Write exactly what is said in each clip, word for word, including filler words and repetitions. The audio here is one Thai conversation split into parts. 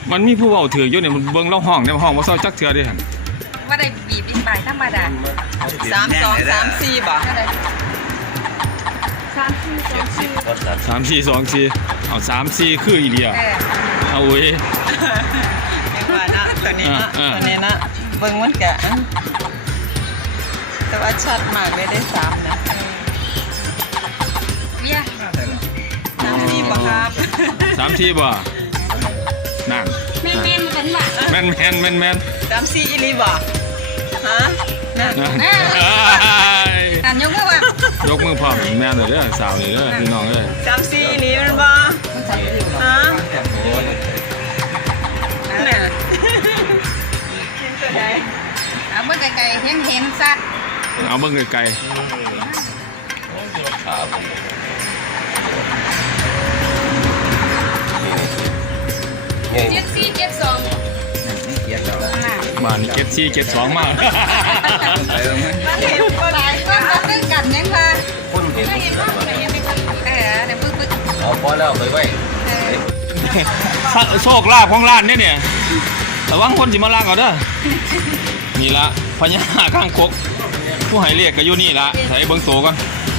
มันมีผู้เว้าถืออยู่เนี่ยมันเบิ่งเราห้องได้ห้องบ่เซาจักเทื่อเด้หั่นว่าได้บีบเป็นใบธรรมดาสามสองสามสี่บ่สามสี่สองสี่สามสี่สองสี่เอาสามสี่คืออีเดียเอาเว้ยยังว่านะตัวนี้นะตัวนี้นะเบิ่งมันกะแต่ว่าชัดมากเลยได้สามนะเนี่ยสามสี่บ่ครับสามสี่บ่นั่นแม่นแม่นมันว่าแม่นแม่นแม่นแม่นสามสี่อีลีบ่ฮะนั่นนั่นยกมือว่ายกมือพร้อมแม่นเลยเด้อสาวนี่เด้อพี่น้องเอ้ยสามสี่อีลีมันบ่ฮะน่ะเอาเบิ่งไกลๆเห็นเห็นสัตว์เอาเบิ่งไกลๆเจ็ดสี่เจ็ดสองบ้านนี้เก็บสี่เก็บสองมากหลายคนมาตึ้งกันยังค่ะคนเห็นเออเดี๋ยวปึ๊บปึ๊บเอาพอแล้วไปไว้โชคลาภของร้านเนี่ยเนี่ยระวังคนสิมาลากเอาเด้อนี่ละพญาข้างคกผู้ให้เรียกก็อยู่นี่ละใส่เบิ้งโตก่อน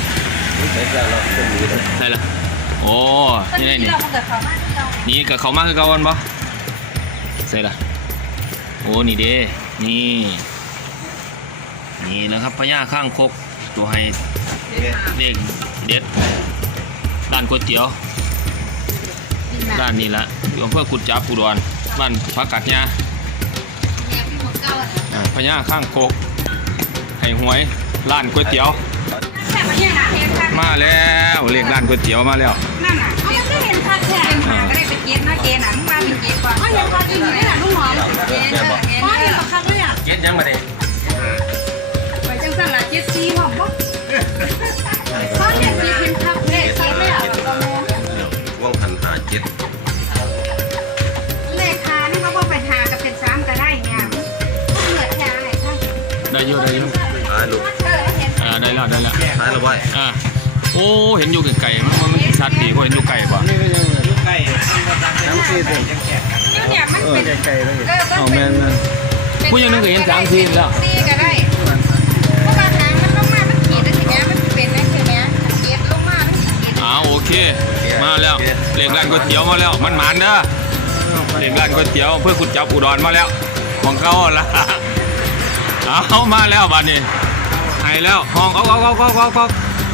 ใส่ละโอ้นี่ไงนี่นี่กับเขามากคือเก่ากันปะใส่ละโอ้นี่เด้นี่นี่นะครับพญาข้างคกตัวให้เรียกเด็ดด้านก๋วยเตี๋ยวด้านนี้ละอยู่อำเภอกุดจับอุดรบ้านพักกัดยาพญาข้างโคกให้หวยร้านก๋วยเตี๋ยวมาแล้วเรียกร้านก๋วยเตี๋ยวมาแล้วนั่นน่ะเขาไม่เห็นคัดแท้เป็นมาก็ได้เป็นเกณฑ์นะเกณฑ์หนังมาเป็นเกณฑ์ก่อนเขาเห็นคัดอยู่นี่แหละลูกหอมเกณฑ์เกณฑ์เขาเห็นคัดด้วยอ่ะเก็ดยังมาดิไปจังสันละเจ็ดสี่หอมบ่เขาเห็นเกณฑ์เป็นคัดเลยเกณฑ์เลยอ่ะว่างพันหาเจ็ดเลขานี่เขาบอกไปหากับเป็นสามก็ได้เนี่ยเหลือแค่ไหนคะได้เยอะได้เยอะอ่าลูกอ่าได้แล้วได้แล้วท้ายละไว้อ่าโอ้เห็นอยู่ไกลๆมันมันชัดดีกว่าเห็นอยู่ไกลป่ะอยู่ไกลน้ำซีดเลยอยู่เนี่ยมันเป็นไกลๆเลยเอาแม่นผู้ยังนึกเห็นสามทีแล้วซีก็ได้เพราะบางครั้งมันลงมามันขีดได้ทีเนี้ยมันเป็นได้ทีเนี้ยเก็บลงมามันขีดอ้าวโอเคมาแล้วเรียกร้านก๋วยเตี๋ยวมาแล้วมันหมานเด้อเรียกร้านก๋วยเตี๋ยวเพื่อคุณจับอุดรมาแล้วของเขาละเอามาแล้วบัดนี้ให้แล้วห้องเอาเอาเอาเอาเอาเอา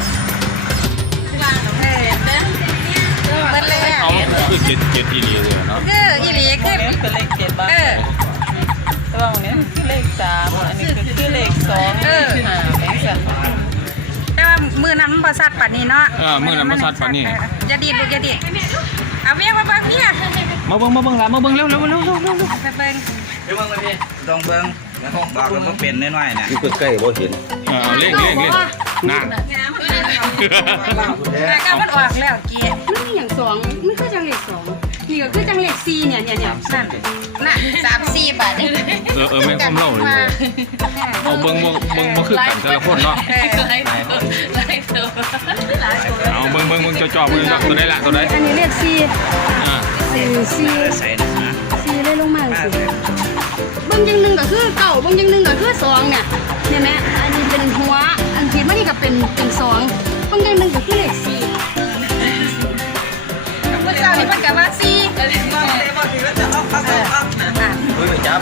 เอาคือเจ็ดเจ็ดอีหลีเลยเนาะคืออีหลีคือเป็นเลขเจ็ดบ้างตัวนี้คือเลขสามอันนี้คือเลขสองเออห้าเลขสามแต่ว่ามือนั้นมันประสัดปัดนี้เนาะเออมือนั้นประสัดปัดนี้อย่าดีลูกอย่าดีเอาเมียมาเบิ้งเมียมาเบิ้งมาเบิ้งละมาเบิ้งเร็วเร็วเร็วเร็วเร็วไปเบิ้งเดี๋ยวเบิ้งเลยพี่ต้องเบิ้งบอกกันว่าเป็นน้อยๆเนี่ยอยู่ใกล้ๆบ่เห็นเออเล่งเล่งเล่งน่าแต่การมันออกแล้วเกียร์มันมีอย่างสองไม่คือจังเลขสองนี่ก็คือจังเลขสี่เนี่ยเนี่ยเนี่ยนั่นน่ะสามสี่บาทเออเออแม่ความเล่าเลยเอาเบิ้งเบิ้งเบิ้งมาคือกันแต่ละคนเนาะเอาเบิ้งเบิ้งเบิ้งจ่อๆเบิ้งตัวไหนละตัวไหนอันนี้เลขสี่อ่าสี่สี่สี่เลยลงมาสิบางอย่างหนึ่งก็คือเก่าบางอย่างหนึ่งก็คือสองเนี่ยเนี่ยแม่อันนี้เป็นหัวอันที่มันนี่ก็เป็นเป็นสองบางอย่างหนึ่งก็คือเลขสี่เมื่อเช้านี้มันกับว่าสี่บอกเลยบอกถือว่าจะออกออกออกนะเฮ้ยจับ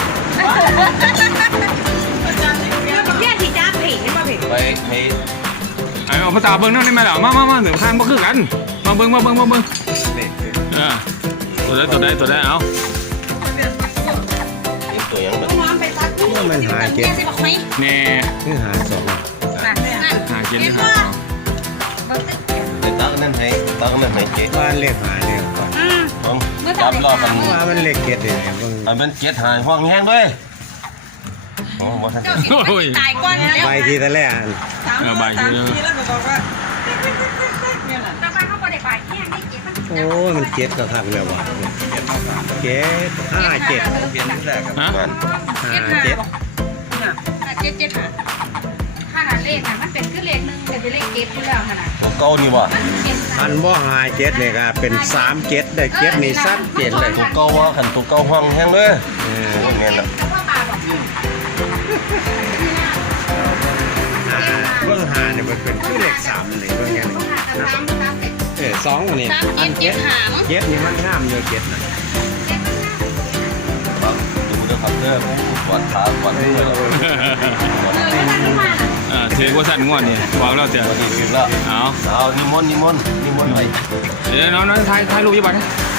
เรียกที่จับผีมาผีไปไปไอ้เอาภาษาเบิ้งนั่นได้ไหมล่ะมามามาถึงทางบ่คือกันมาเบิ้งมาเบิ้งมาเบิ้งเออตัวใดตัวใดตัวใดเอาตัวยังมันมันหาเก็บแน่คือหาสองหาเก็บหาแต่ตั้งนั่นให้ตั้งนั่นให้เก็บว่าเล็กหาเล็กก่อนจับรอกันว่ามันเล็กเก็ดเลยอันเป็นเก็ดหายห้องแห้งด้วยโอ้บ่ทันตายก่อนใบทีแต่แรกใบทีแล้วแล้วก็บอกว่าแต่ว่าเขาบ่ได้ใบแห้งได้เก็บมันโอ้มันเก็ดก็ทักแล้วว่ะเก็ดห้าเจ็ดเปลี่ยนแรกกับมันห้าเจ็ดเจ็ดเจ็ดห้าห้าเลเลขน่ะมันเป็นคือเลขหนึ่งแต่เป็นเลขเก็บอยู่แล้วขนาดตัวเก่านี่บ่มันเป็นอันบ่หาเจ็ดเนี่ยก็เป็นสามเจ็ดได้เจ็ดนี่ซัดเจ็ดเลยตัวเก่าว่าคันตัวเก่าห้องแห้งเลยเออแม่นละแต่ว่าปลาบอกอ่าเบื้องหาเนี่ยมันเป็นคือเลขสามนี่เบื้องยังนี่สามสามเจ็ดเออสองนี่สามอัเจ็นดเจ็เจ็ดดหางเจ็ดนี่มันงามอยู่เจ็ดน่ะดูเด้อครับเด้อปวดขาปวดมือแล้วเออถือว่าสั่นงวดนี่บอกแล้วเจ้าดีขึ้นแล้วเอาเอานิมนต์นิมนต์นิมนต์ไปเดี๋ยวน้องน้องถ่ายถ่ายรูปยี่บัตร